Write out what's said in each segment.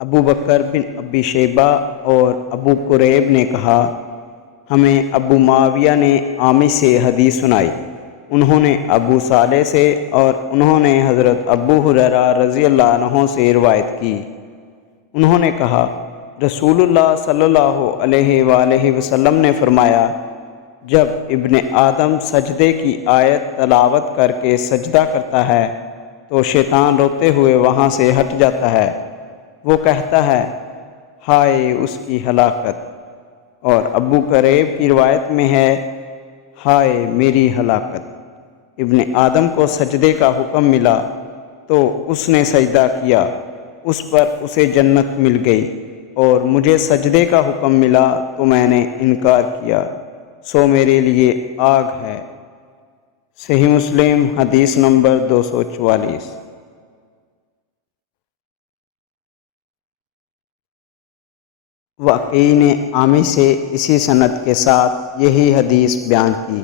ابو بکر بن ابی شیبہ اور ابو قریب نے کہا، ہمیں ابو معاویہ نے عامر سے حدیث سنائی، انہوں نے ابو صالح سے اور انہوں نے حضرت ابو ہریرہ رضی اللہ عنہ سے روایت کی۔ انہوں نے کہا، رسول اللہ صلی اللہ علیہ وآلہ وسلم نے فرمایا، جب ابن آدم سجدے کی آیت تلاوت کر کے سجدہ کرتا ہے تو شیطان روتے ہوئے وہاں سے ہٹ جاتا ہے، وہ کہتا ہے، ہائے اس کی ہلاکت، اور ابو قریب کی روایت میں ہے، ہائے میری ہلاکت۔ ابن آدم کو سجدے کا حکم ملا تو اس نے سجدہ کیا، اس پر اسے جنت مل گئی، اور مجھے سجدے کا حکم ملا تو میں نے انکار کیا، سو میرے لیے آگ ہے۔ صحیح مسلم حدیث نمبر 244۔ واقعی نے عامر سے اسی سند کے ساتھ یہی حدیث بیان کی،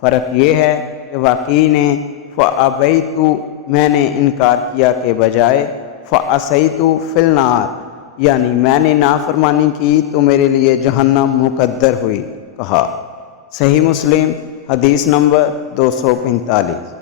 فرق یہ ہے کہ واقعی نے فَأَبَيْتُ میں نے انکار کیا کے بجائے فَأَسَيْتُ فِي النَّارِ یعنی میں نے نافرمانی کی تو میرے لیے جہنم مقدر ہوئی کہا۔ صحیح مسلم حدیث نمبر 245۔